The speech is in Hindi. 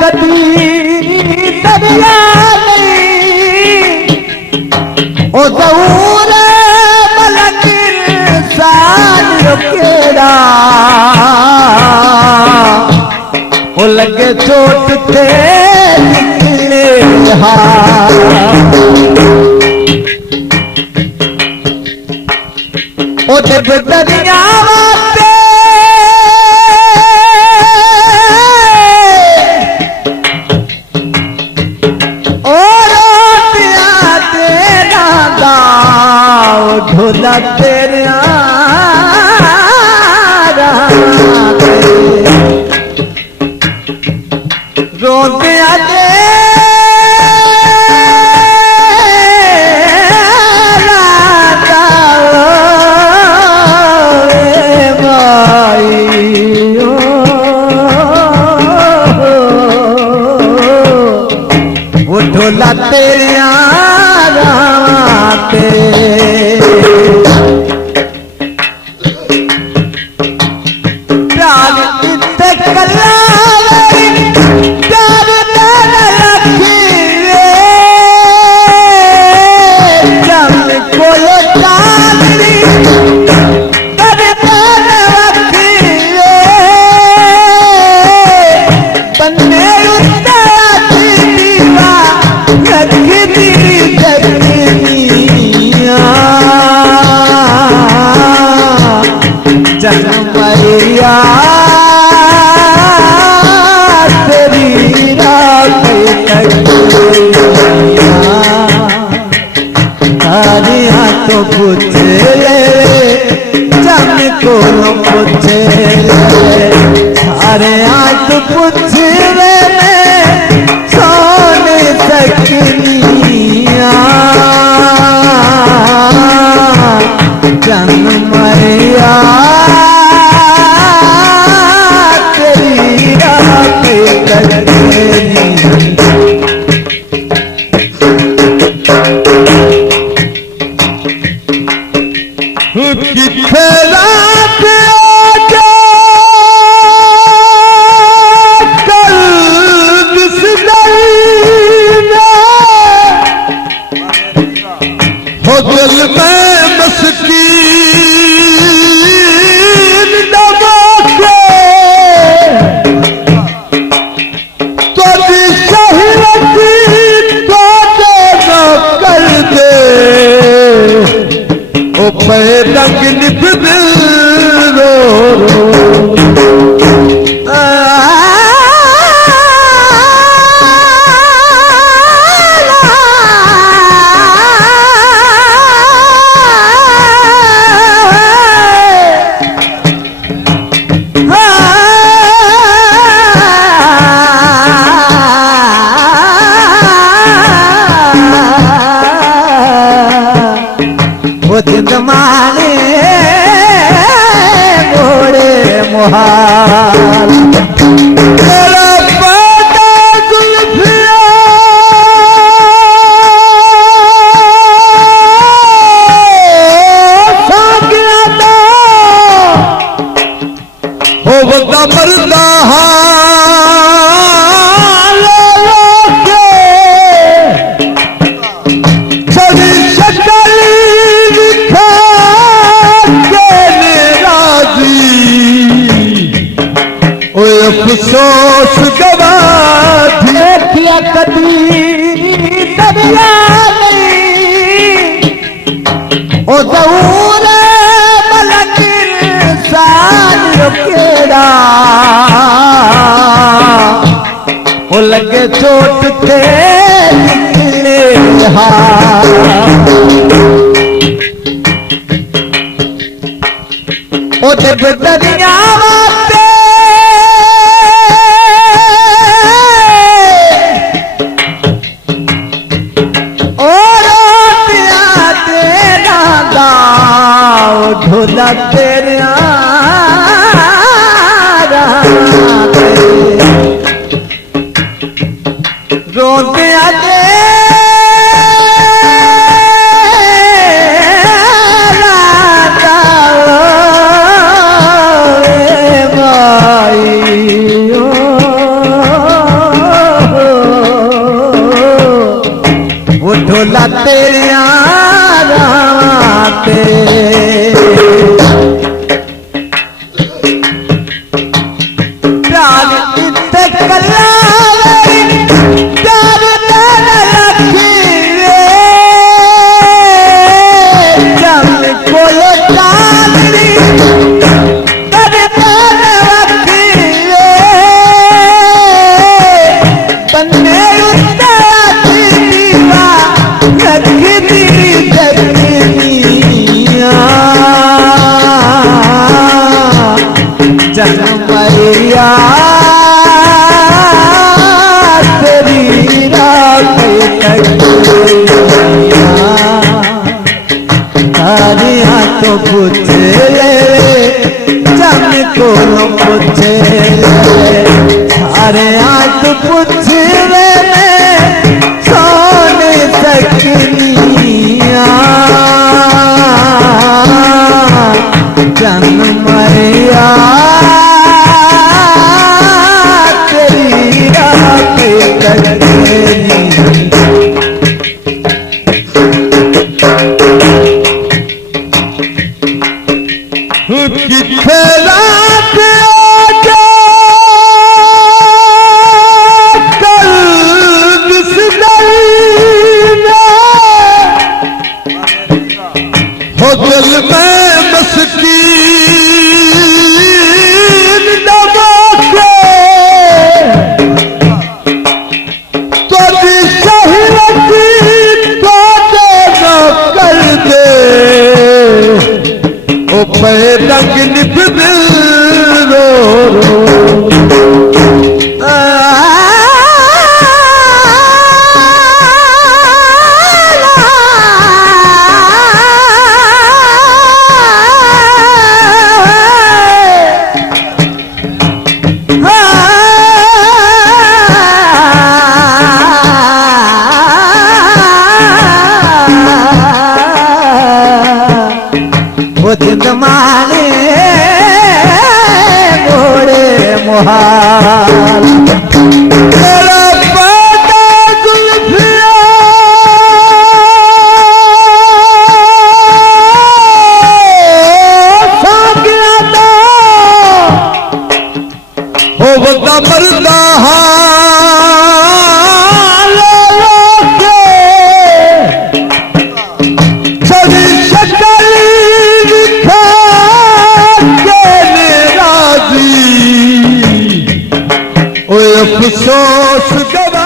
कदी दरिया ओ जहूर मलक इंसान केड़ा ओ लगे चोट ते निकले ओ जब दरिया ढोला तेरे रोते आजे वो ढोला तेरे राते मैया तेरी रात तारी हाथों पूछे जम को पूछे सारे हाथ पूछे सोने सकनिया जन मैया रंग निभ रो रो वो जिंद माने मोड़े मुहाल तेरा पाटा जुल्फिया सागिया दा हो वदा मरदा अफसोस गवा देखिया कदी दरिया ओ जहूर मलक इंसान केड़ा ओ लगे चोट ते निकले ओ जब दरिया ढोला तेरे रोते आजे तेरिया राते प्यार इत्ते कला प्यार तेरे रखी रे जम कोलो चांदनी तेरे तेरे रखी रे बन्ने उत्ते दीवा रखी दी जगनिया जनमैया तेरी रात तारिया तो पूछे जन को पूछे सारे हाथ पूछे सोने सकनिया जनमैया हो दिल में मस्कीन दबा के तो भी शहरती को देना कर दे ओ पैरंग निभ दिल रो रो माने मोड़े मुहाल तेरा पादा जुल्फिया सागिया दा हो बदा मरदा अफसोस गवा